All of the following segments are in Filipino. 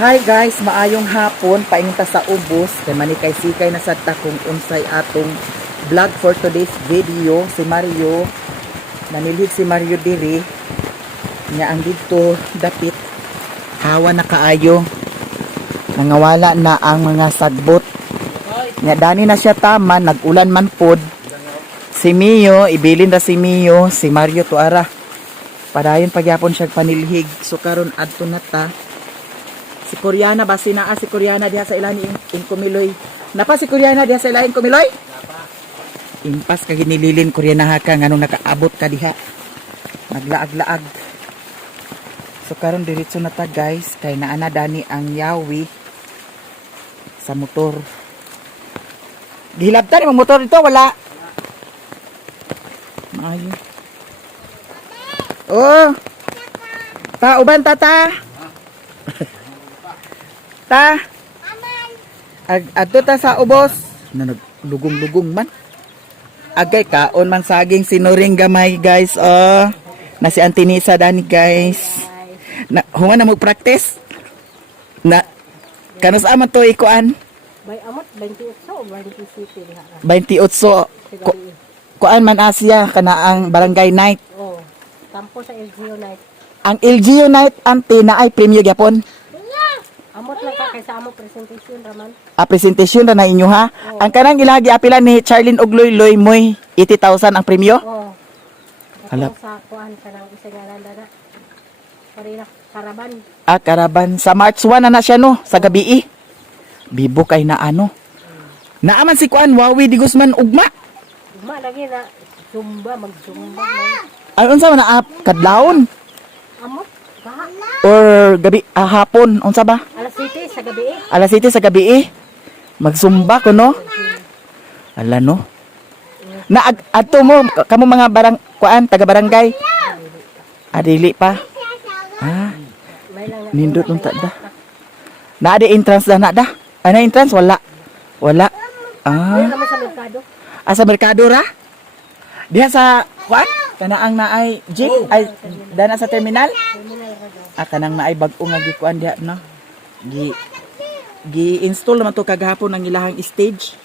Hi guys, maayong hapon, painta sa ubos, kay manikay-sikay na sadta kung unsay atong vlog for today's video. Si Mario, nanilid si Mario diri, niya ang dito dapit, hawa na kaayo, nangawala na ang mga sagbot, niya dani na siya tama, nagulan man pod, si Mio, ibilin na si Mio, si Mario tuara, padayon pagyapon siya panilhig, so karon adto na ta, si Koreana ba sinaa si Koreana diha sa ilani in Kumiloy. Napa si Koreana diha sa ilahin Kumiloy? Napa. Impas ka ginililin Koreana ha ka nganong nakaabot ka diha. Naglaag-laag. So karon diretso na ta guys kay naana dani ang yawi sa motor. Gihilabtan imong motor dito wala. Maayo. Oh. Ta uban tata. Ta adto ta sa ubos na naglugong-lugong man agay kaon man saging sinuring gamay guys na si Antinisa dani guys na human na mo practice na kanus aman to ikuan may amot 28 o 28 kuan man Asia kana ang barangay night tampo sa LGU night ang LGU night ante na ay premyo gyapon. Amot lang ka kaysa among presentation raman. Presentation ra na inyo ha. Ang kanang ilagi apila ni Charlene og Loy moy 80,000 ang premyo. Hala. Sa kuan kanang isa nga landa na. Parina karaban. Karaban sa March 1 na siya no sa gabi. Bibo kay na ano. Naaman si kuan Wawi di Guzman ugma. Ugma lagi na zumba mag-zumba man. Ay unsa man na kadlawon? Amot kaha. Or gabi hapon unsa ba? Alas 7 sa gabi. Alas 7 sa gabi. Magsumba ko no. Ala no. Na adto mo kamo mga barang kuan taga barangay. Dili pa. Nindot unta da. Na ada entrance da na da. Ana entrance wala. Wala. Naman sa merkado. Sa merkado ra? Diha sa kuan? Kana ang naay jeep ay dana sa terminal? Kanang naay bag-o nga gikuan diha no. Gi-install naman to kagahapon ang ilahang stage.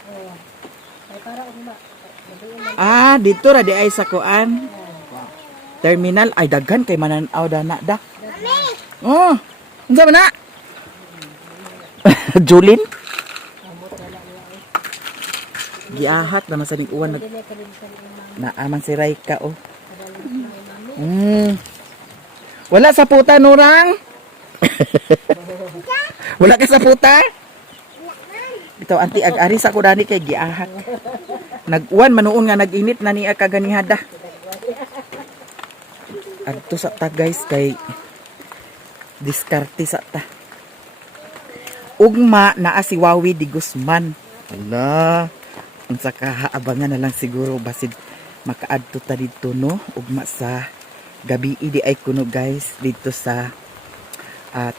Dito ra di ay sa kuan. Terminal ay daghan kay manan-aw dana da. Unsa man na? Julin? Giahat naman sa ning-uwan na amang si Raika Wala sa puta nurang. Wala ka sa puta? Ito anti ag-ari sa ko dani kay giahat. Nag-uwan manuon nga nag-init na niya kaganihada. Adto sa ta guys kay diskarte sa ta. Ugma naa si Wawi di Guzman. Ala. Unsa ka abangan na lang siguro basid makaadto ta dito no ugma sa gabi di ay kuno guys dito sa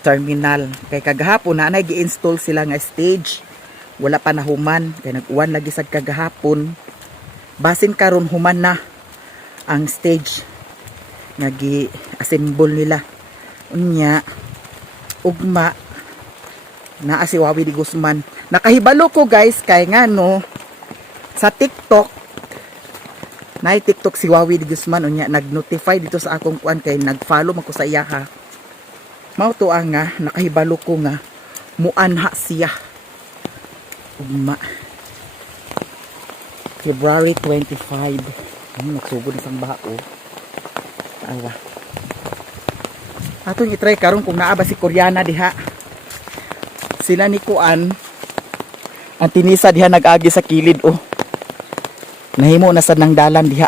terminal kay kagahapon na gi-install sila nga stage wala pa nahuman kay nag-uwan lagi sad kagahapon basin karon human na ang stage nga gi-assemble nila unya ugma naa si Wawi di Guzman nakahibalo ko guys kay ngano sa TikTok na TikTok si Wawi di Guzman unya nag-notify dito sa akong kuan kay nag-follow man ko sa iya ha. Mao to nga nakahibalo ko nga muanha siya. Ugma. February 25. Nagsugod na sang baha Awa. Atong i-try karon kung naa ba si Koreana diha. Sila ni kuan ang Tinisa diha nag-agi sa kilid Nahimo na sad ng dalan diha.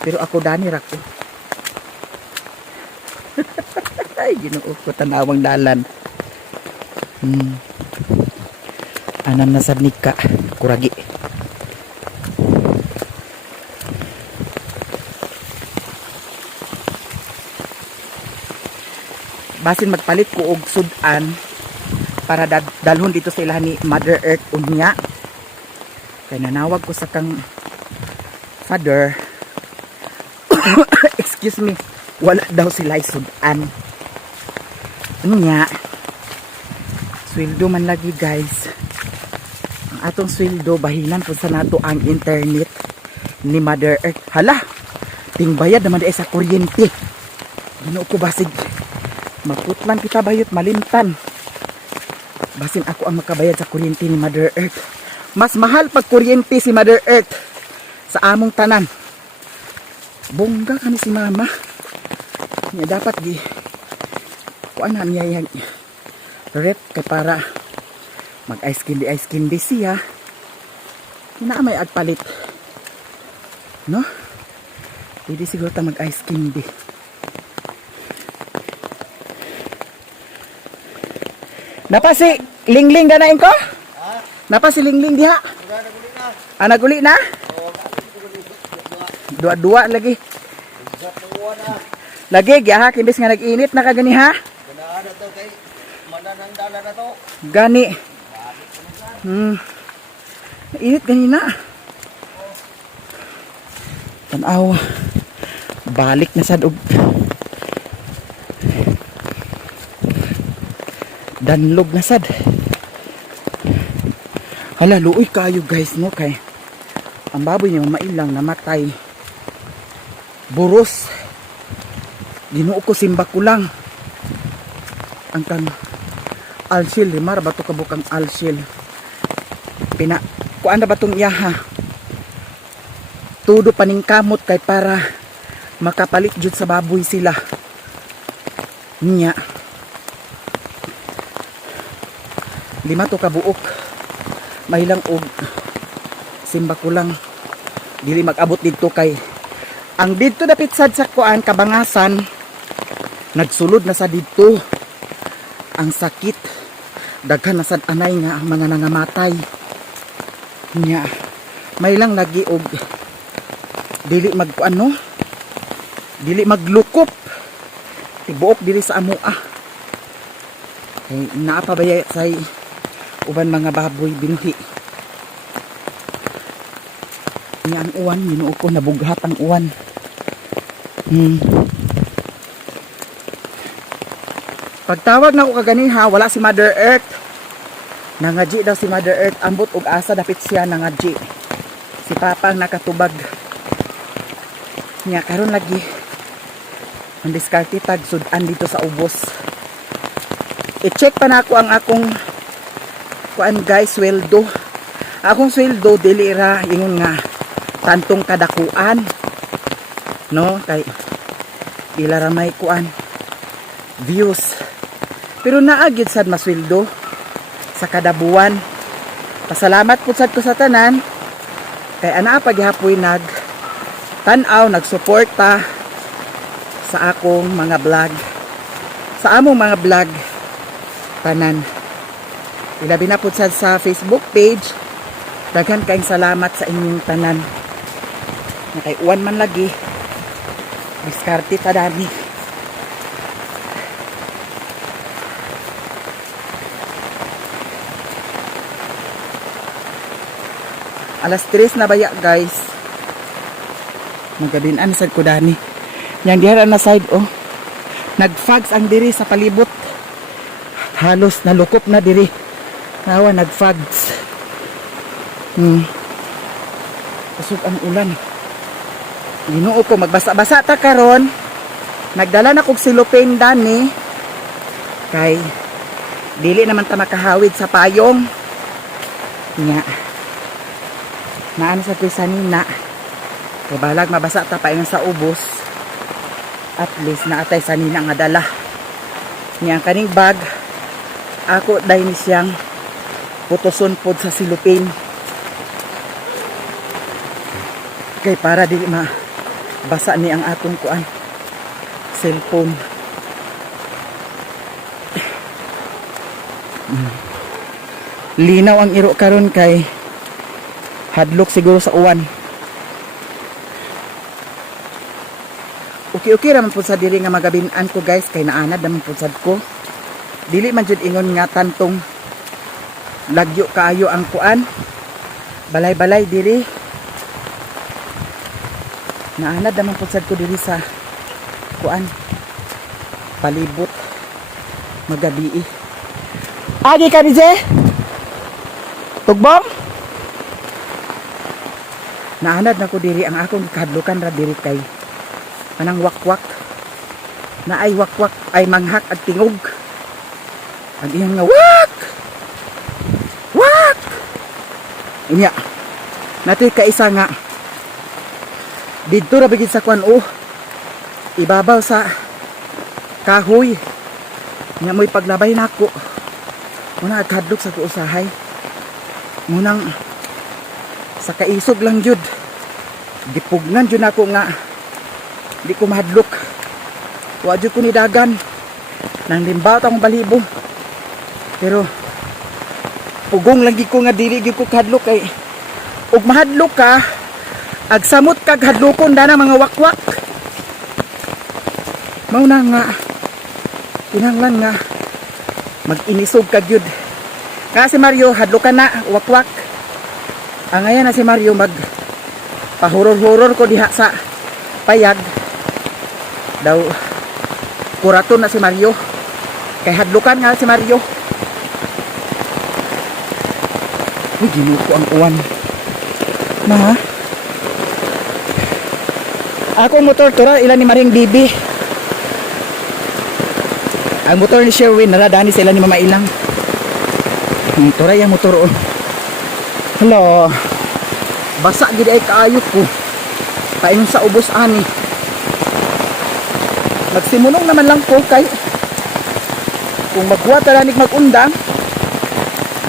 Pero ako dani ra ko. Ay Ginoo ko tanawang dalan. Anan na sad nika kuragi. Basin magpalit ko og sudan para dalhon dito sa ilahan ni Mother Earth unya. Kaya nanawag ko sa kang father excuse me wala daw sila sudan Nya, Sweldo man lagi guys. Ang atong sweldo bahinan po sa nato ang internet ni Mother Earth. Hala, tingbayad naman di sa kuryente. Ginoo ko basig maputlan kita bayot malimtan. Basin ako ang makabayad sa kuryente ni Mother Earth. Mas mahal pag kuryente si Mother Earth sa among tanan. Bongga kami si mama. Nya dapat gi kuanan niya yang rep kay para mag ice candy siya. Hina may agpalit. No? Pwede siguro ta mag ice candy. Napa si Lingling ganain ko? Napa si Lingling diha? Naguli na? Dua-dua lagi. Lagi giha kimbis nga nag-init na kagani ha? Gani. Init ganina. Tanaw. Balik na sad og danlog na sad. Hala, luoy kayo guys no kay ang baboy niya mailang namatay. Buros. Ginoo ko simba ko lang. Ang kang alsil, limar bato kabukang alsil. Kuan na batong iyaha. Tudo paning kamot kay para makapalit jud sa baboy sila. Nya. 5 to kabuok. Mahilang og simba ko lang. Dili mag-abot dito kay ang dito dapit sad sa kuan kabangasan. Nagsulod na sa dito. Ang sakit. Daghan na sad anay nga mga nangamatay. Nya. Mahilang lagi og dili magkuano. Dili maglukop. Tibuok dili sa amoa. Kay naapabaya say uban mga baboy binuhi. Niya ang uwan, minuo ko nabughat ang uwan. Pagtawag na ko kaganiha, wala si Mother Earth. Nangadji daw si Mother Earth, ambot og asa dapit siya nangadji. Si Papa ang nakatubag. Niya karon lagi ang diskarte tag sudan dito sa ubos. I-check pa na ako ang akong kuan guys, sweldo. Akong sweldo dili ra ingon nga tantong kadakuan. No, kay ila ra may kuan views. Pero naagid sad masweldo sa kada buwan. Pasalamat pud sad ko sa tanan kay ana paghapoy nag tan-aw, nagsuporta sa akong mga vlog. Sa among mga vlog tanan. Ilabi na po sa Facebook page. Daghan kayong salamat sa inyong tanan. Nakaiuwan man lagi. Diskarte ta dami. Alas 3 na baya guys. Magabinan sad ko dani. Yang diha na side oh. Nagfags ang diri sa palibot. Halos nalukop na diri. Nawa nagfags. Pasok ang ulan. Ginoo ko magbasa-basa ta karon. Nagdala na kog silupin dani. Kay dili naman ta makahawid sa payong. Nya. Naano sa kuisanina. Kay balag mabasa ta paingon sa ubos. At least naatay sanina nga dala. Nya kaning bag ako dahil ni siyang putuson pod sa silupin. Kay para dili basa ni ang atong kuan cellphone. Linaw ang iro karon kay hadlok siguro sa uwan. Okay raman po sa diri nga magabinan ko guys kay naanad naman po sad ko. Dili man jud ingon nga tantong lagyo kaayo ang kuan. Balay-balay diri. Naanad naman po sad ko diri sa kuan palibot magabi. Agi ka ni Je? Tugbong? Naanad na ko diri ang akong kadlukan ra diri kay anang wakwak. Na ay wakwak ay manghak at tingog. Ang iyang nga wak! Wak! Inya. Nati ka isa nga. Dito ra bigid sa kwan ibabaw sa kahoy. Nga mo'y paglabay nako. Muna agkadlok sa kuusahay. Munang sa kaisog lang jud. Gipugnan jud nako nga di ko mahadlok. Wa jud ko ni dagan. Nang limbaw tang balibo. Pero pugong lagi ko nga dili gyud ko kahadlok kay ug mahadlok ka agsamot kag hadlokon dana mga wakwak. Mao na nga kinahanglan nga mag-inisog kag yun. Kasi Mario hadlokan na wakwak. Ang ngayon na si Mario mag pahuror-huror ko diha sa payag. Daw kuraton na si Mario. Kay hadlokan nga si Mario. Uy, ginuko ang uwan. Ma? Ako motor tura ilan ni Maring Bibi. Ang motor ni Sherwin naradani sila ni Mama Ilang. Tura yung motor oh. Hello. Basa gid ay kaayo ko. Paingon sa ubos ani. Magsimunong naman lang ko kay kung magwa talanig magundang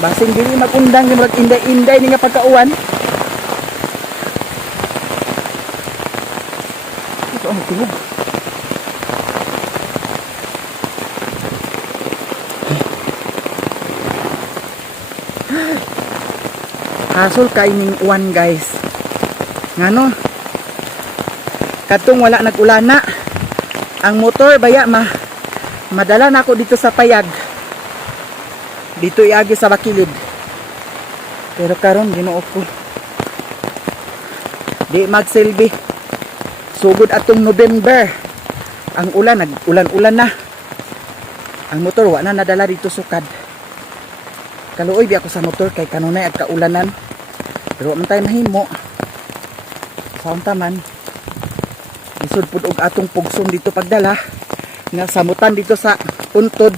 basing dili magundang ni mag-inday-inday ni nga pagkauwan. Ito ang tingog. Hasol kaining uwan guys. Ngano? Katong wala nag-ulana. Ang motor baya madala na ako dito sa payag. Dito iagi sa bakilid. Pero karon Ginoo ko. Di magsilbi. Sugod atong November. Ang ulan nag-ulan-ulan na. Ang motor wa na nadala dito sukad. Kaluoy di ako sa motor kay kanunay at kaulanan. Pero man tayo mahimo. Saunta man. Isud pud og atong pugson dito pagdala. Nga samutan dito sa untod.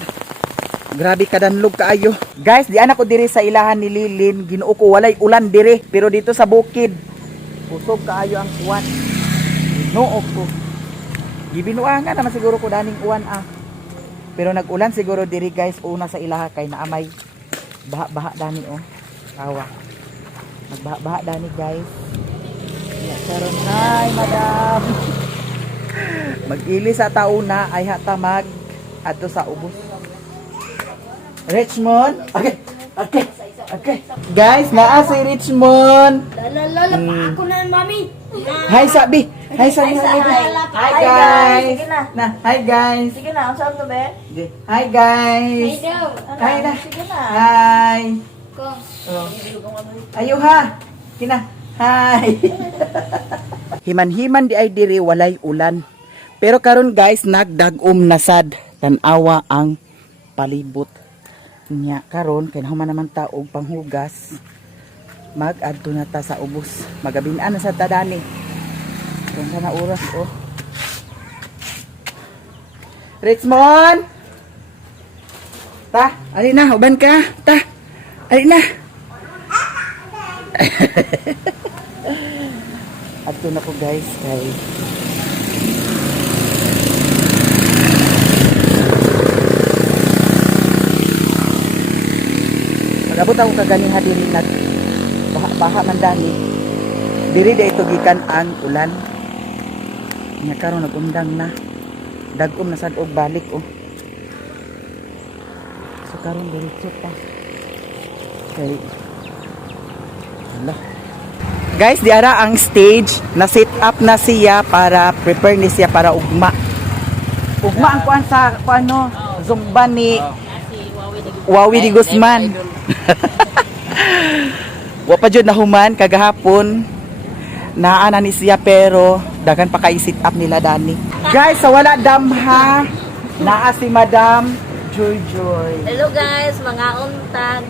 Grabe kadanlog kaayo. Guys, di ana ko diri sa ilahan ni Lilin. Ginoo ko walay ulan diri, pero dito sa bukid pusog kaayo ang uwan. Ginoo ko. Gibinuangan naman siguro ko daning uwan Pero nag-ulan siguro diri guys una sa ilaha kay naamay baha-baha dani Awa. Nagbaha-baha dani guys. Karon hi madam. Mag-ili sa tauna ay hatamag adto sa ubos. Richmond. Okay. Guys, naa si Richmond. Lala, pa ako na, mami. Hi Sabi. Hi Sabi. Hi guys. Sige na. Hi guys. Sige na, ang saan to, be? Hi guys. Hi na. Sige na. Hi. Kung. Ayo ha. Kina. Hi. Himan-himan di ay diri walay ulan. Pero karon guys, nagdag-om na sad. Tanawa ang palibot. Nya karon kay nahuman naman ta og panghugas. Mag-adto na ta sa ubos. Magabin-an na sa tadani. Kung sana oras Richmond. Ta, ali na, uban ka. Ta. Ali na. Adto na ko guys kay Abot ako kaganiha diri nag baha man dani. Diri day gikan ang ulan. Nya karon nagundang na. Dagom na sad og balik So karon diretso pa. Okay. Hala. Guys, diara ang stage na set up na siya para prepare ni siya para ugma. Ugma ang kuan sa kuano zumba ni Wawi di Guzman. Wa pa jud nahuman kagahapon. Naa na ni siya pero dagan pa kay sit up nila dani. Guys, sa wala damha naa si Madam Joy Joy. Hello guys, mga untag.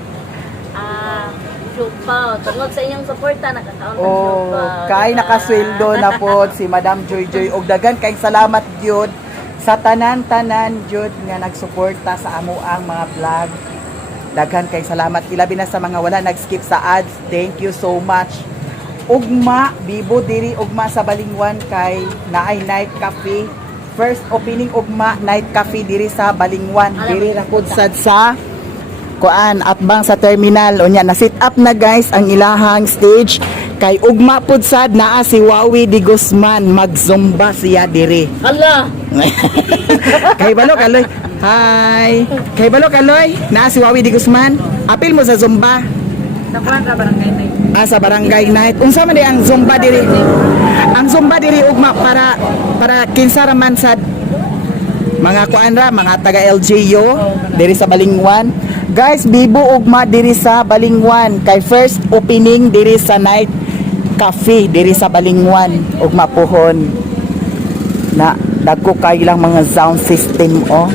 Jupaw. Tungod sa inyong suporta, nakakauntan Oh, Jupaw. kay Diba? nakasweldo na po si Madam Joy Joy. Og dagan kay salamat gyud sa tanan-tanan gyud nga nagsuporta sa amo ang mga vlog. Daghan kay salamat ilabi na sa mga wala nag-skip sa ads. Thank you so much. Ugma bibo diri ugma sa Balingwan kay naay night cafe. First opening ugma night cafe diri sa Balingwan. Diri ra pud sad sa kuan atbang sa terminal unya na sit up na guys ang ilahang stage kay ugma pud sad naa si Wawi Di Guzman magzumba siya diri. Hala! Kay balo kaloy. Hi. Kay balo kaloy naa si Wawi Di Guzman. Apil mo sa zumba. Nakuha ka barangay na yun. Sa barangay night. Unsa man di ang zumba diri? Ang zumba diri ugma para kinsa ra man sad mga kuan ra mga taga LGU diri sa Balingwan. Guys, bibo ugma diri sa Balingwan kay first opening diri sa night cafe diri sa Balingwan ugma pohon na dagko kay lang mga sound system oh.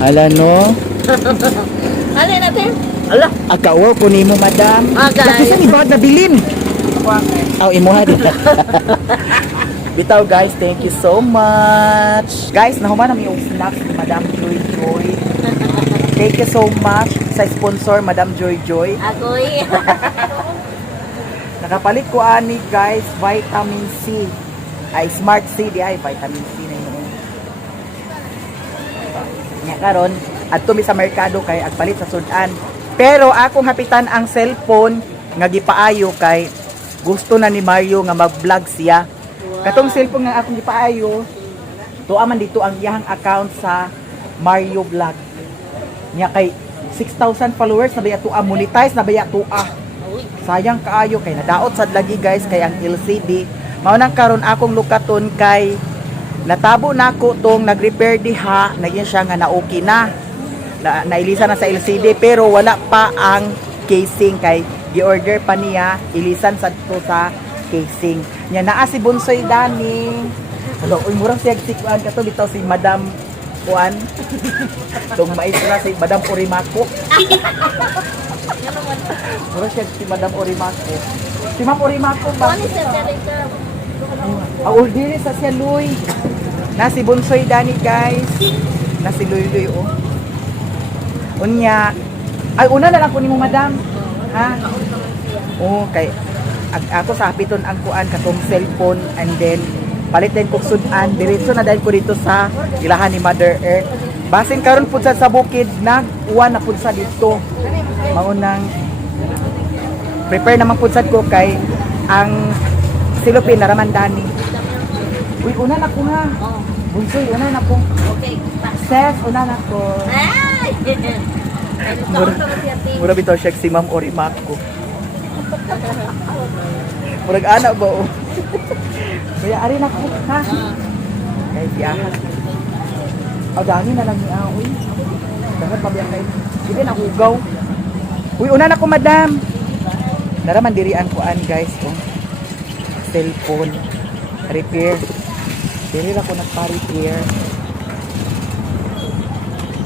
Hala no. Ano natin? Hala! Akaw ko nimo madam. Guys. Laki sa ibad na bilin. Aw imuha din. Bitaw guys, thank you so much. Guys, nahuman namin yung snacks ni Madam Joy Joy. Thank you so much sa sponsor Madam Joy Joy. Agoy! Nakapalit ko ani guys, vitamin C. Ay Smart C di ay vitamin C na yun. Nya karon adto mi sa merkado kay agpalit sa sudan. Pero akong hapitan ang cellphone nga gipaayo kay gusto na ni Mario nga mag-vlog siya. Katong cellphone nga akong gipaayo, tuwa man dito ang iyang account sa Mario Vlog. Nya kay 6,000 followers na baya tuwa, monetize na baya tuwa. Sayang kaayo kay nadaot sad lagi guys kay ang LCD. Mao nang karon akong lukaton kay natabo nako tong nag-repair diha, naging siya nga na okay na. Nailisa na sa LCD pero wala pa ang casing kay gi-order pa niya ilisan sad to sa casing. Nya naa si Bunsoy Dani. Hello, uy murang siya sikuan kato bitaw si Madam Kuan. Tong maestra si Madam Orimako. Murang siya si Madam Orimako. Si Ma'am Orimako ba? Ano siya director? Ang ordiri sa siya Luy. Na si Bunsoy Dani guys. Na si Luy Luy oh. Unya. Ay una na lang ko nimo madam. Ha? Oh, kay ako sa hapiton ang kuan katong cellphone and then palitin ko sudan diretso na dahil ko dito sa ilahan ni Mother Earth. Basin karon pud sa bukid nag-uwan na pud sa dito. Maunang prepare naman pud sad ko kay ang silupin naramandani. Uy, una na ko ha. Oh. Bunsoy, una na ko. Okay. Ses, una na ko. Ay! Mura bitaw siya si Ma'am Orimako. Murag anak ba o? Kaya ari na ko ha. Kay biyahan. Aw dami na lang ni aoy. Dapat pabiyak kay. Sige na ugaw. Uy, una na ko madam. Naraman dirian ko an guys oh. Cellphone repair. Diri ra ko nagpa-repair.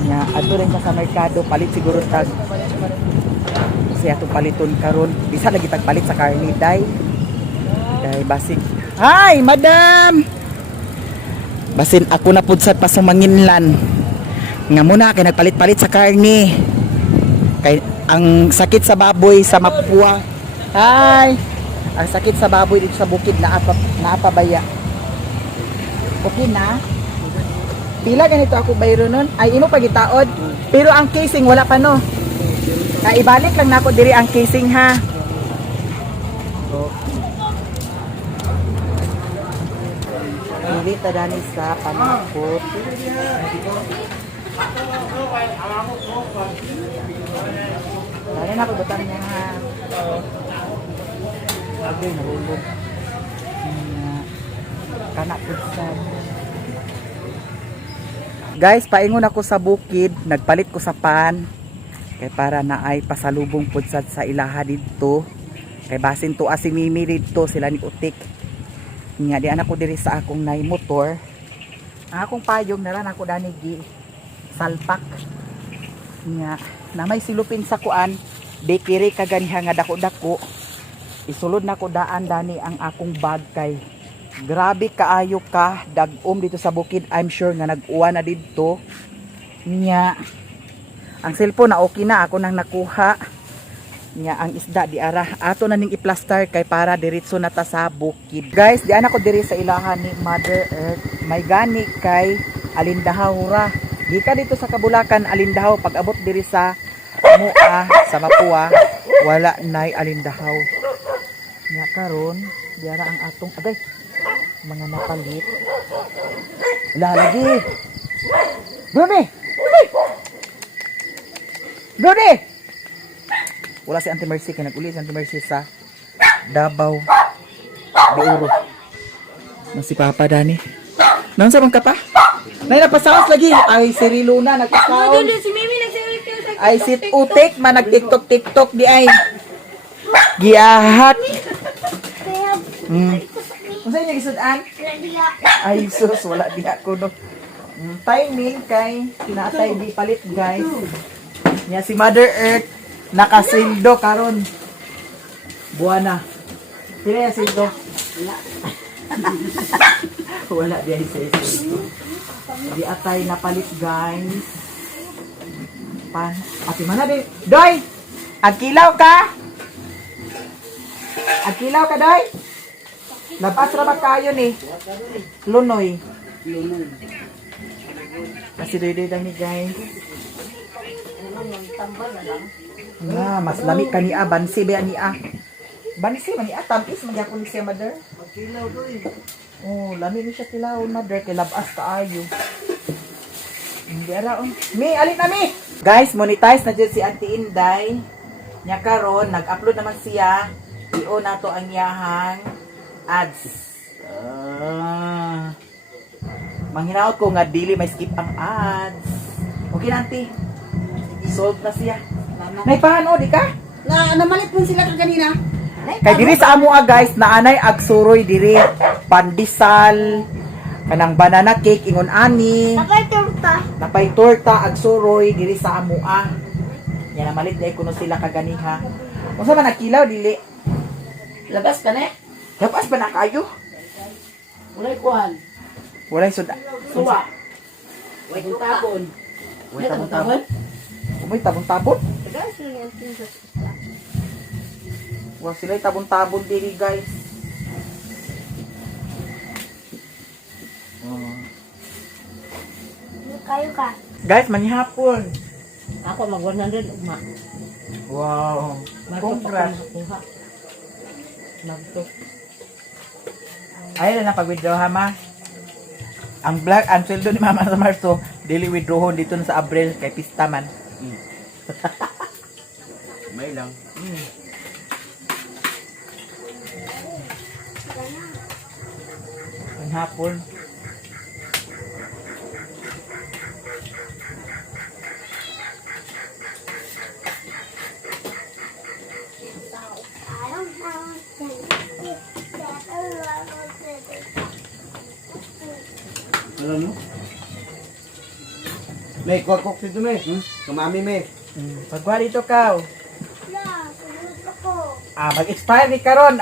Nya adto rin ka sa merkado palit siguro tag siya to paliton karon bisa lagi tagpalit sa karne day basic. Hi madam, basin ako na pud sad pasumanginlan nga muna kay nagpalit-palit sa karne kay ang sakit sa baboy sa Mapua. Hi, ang sakit sa baboy dito sa bukid naapabaya. Okay na. Pila ganito ako bayro nun? Ay imo pagitaod. Pero ang casing wala pa no. Ibalik lang nako diri ang casing ha. Pili ta dani sa panakot. Dali na ko butang niya ha. Okay, nahulog. Kanak pudsan. Guys, paingon ako sa bukid, nagpalit ko sa pan kay para na ay pasalubong pud sad sa ilaha didto. Kay basin to si Mimi didto sila ni Utik. Nya di anak ko diri sa akong nay motor. Ang akong payong naran ako danigi salpak. Nga, na may silupin sa kuan, dekiri kaganiha nga dako-dako. Isulod na ko daan dani ang akong bag kay grabe kaayo ka dagom dito sa bukid. I'm sure nga nag-uwa na dito. Nya ang cellphone na okay na ako nang nakuha. Nya ang isda di ara ato na ning i-plaster kay para diretso na ta sa bukid. Guys, di ako diri sa ilahan ni Mother Earth. May gani kay Alindahaw ra. Di ka dito sa Kabulakan Alindahaw, pag abot diri sa Mua sa Mapua wala nay Alindahaw. Nya karon diara ang atong agay mga napalit. Lalagi. Brody! Brody! Wala si Auntie Mercy kaya nag-uli si Auntie Mercy sa Davao de Oro. Si Papa Dani. Nang sa bang ka pa? Nay napasawas lagi. Ay si Riluna nagkaon. Si Mimi nagsalit sa Ay si Utek man nag-TikTok di ay. Giahat. Unsa niya gisudan? Ay sus wala di ako no. Timing kay kinatay di palit guys. Nya si Mother Earth nakasildo karon. Buwana. Pila ya sildo? Wala. Wala di ay sildo. Di atay napalit guys. Pan. Ati mana di? Doy. Agkilaw ka? Agkilaw ka doy? Labas ra ba kayo ni? Lunoy. Kasi doy dami guys. Nga, mas lami ka niya, bansi ba niya? Bansi man niya, tampis man niya siya, Mother. Kilaw doy. Oh, lami ni siya kilaw, Mother, kay labas kaayo. Hindi ara on. Mi, alin na mi. Guys, monetize na dyan si Auntie Inday. Nya karon, nag-upload naman siya. I-o na to ang yahang ads. Manghinaot ko nga dili may skip ang ads. Okay na, Auntie. Solve na siya. Nay paano di ka? Na namalit mo sila kanina. Kay diri sa amo guys, naanay agsuroy diri pandesal, kanang banana cake ingon ani. Napay torta agsuroy diri sa amo Yan namalit dai kuno sila kaganiha. Unsa man nakilaw dili? Labas ka na. Labas ba na kayo? Walay kuhan. Walay suda. Suwa. Way tabon. Way tabon. Umoy tabon-tabon. Wala sila tabon-tabon diri guys. Kayo ka. Guys, manihapon. Ako mag 100 ugma. Wow. Congrats. Magto. Ayun na pag-withdraw ha ma. Ang black ang sweldo ni Mama sa Marso, dili withdrawon dito na sa Abril kay pista man. May lang. Ang hapon. Alam mo? May kokok dito may. Kamami may. Pagwa dito ka. Mag-expire ni karon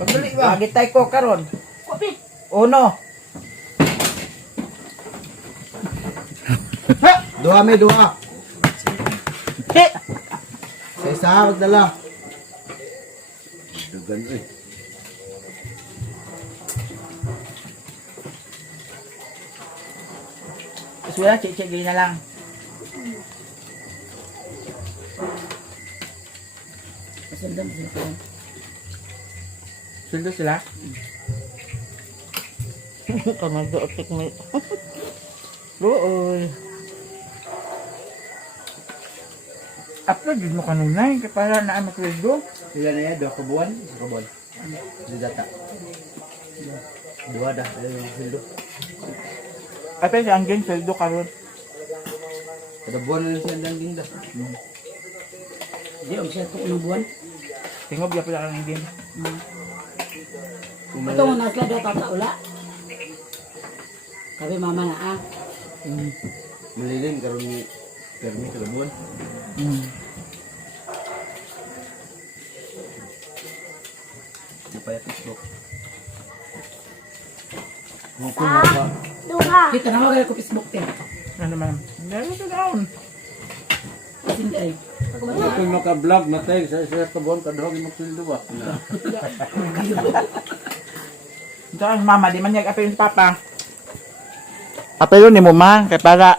Pagdali ba? Magitay ko karon. Kopit. Uno. Duha may duha. Sa isa, magdala. Dugan eh. Suya, check na lang. Sweldo sila? Kamag dootik mo. Rool. Upload din mo kanina kaya para na mag-sweldo. Sila na yan, duha ka buwan. Isa ka buwan. Di data. Duha dah. Alam yung sildo. Ay, pero si Anggen, sweldo karon. Kada buwan na siya ang dingda. Di siya to unang buwan. Tingob ya pala ang Anggen. Ito mo nasla do tata ula. Kabi mama na Malilim karon ni Permi kalabon. Mm. Napaya Facebook. Kung pa. Duha. Kita na ako ko Facebook din. Ano man? Meron ka down. Sintay. Kung naka-vlog na tayo sa kabon kadhog mo sildo ba? Ito ang mama, di man niya apelin si papa. Apelin ni mo ma, kay para.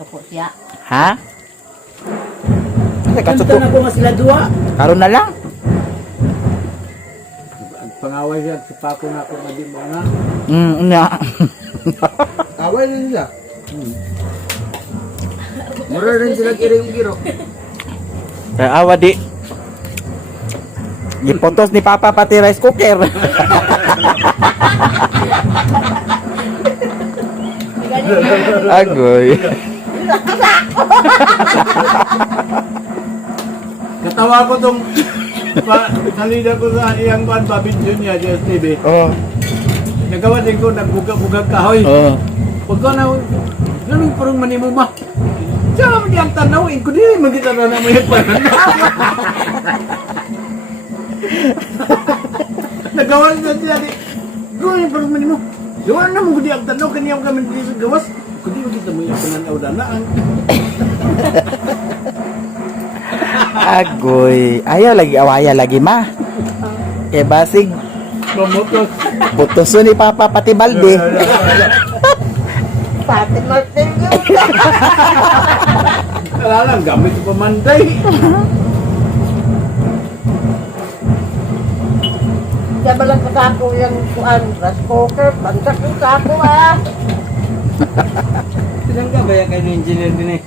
Ito siya. Ha? Kasi Kanta kasuko. na ko nga sila duha. Karon na lang. Ang pangaway siya si Paco na ako nga di mo na. Nya. Away na nila. Mura rin sila giro-giro. Kaya awa di. Gipotos ni papa pati rice cooker. Agoy. Natawa ko tong salida ko sa iyang ban pa video niya sa TV. Oh. Nagawa din ko nagbugag-bugag kahoy. Oh. Pagka na ganun parang manimo ma. Diyan mo diyang tanawin ko dili magita na mo yung pananaw. Nagawa na sila di. Ganun parang manimo. Gawa na mo gudi ang tanaw kaniyang kami dito sa gawas. Kudi mo kita mo yung pananaw na ang. Agoy. Ayaw lagi awaya lagi ma. Kaya basig. Pamotos. Putoso ni papa pati balde. Pati Martin yun. Kalalang gamit sa pamanday. Diyan ba lang kasako yung kuan, rice cooker, pansak yung sako ah. Silang ka ba yan kayo engineer din eh?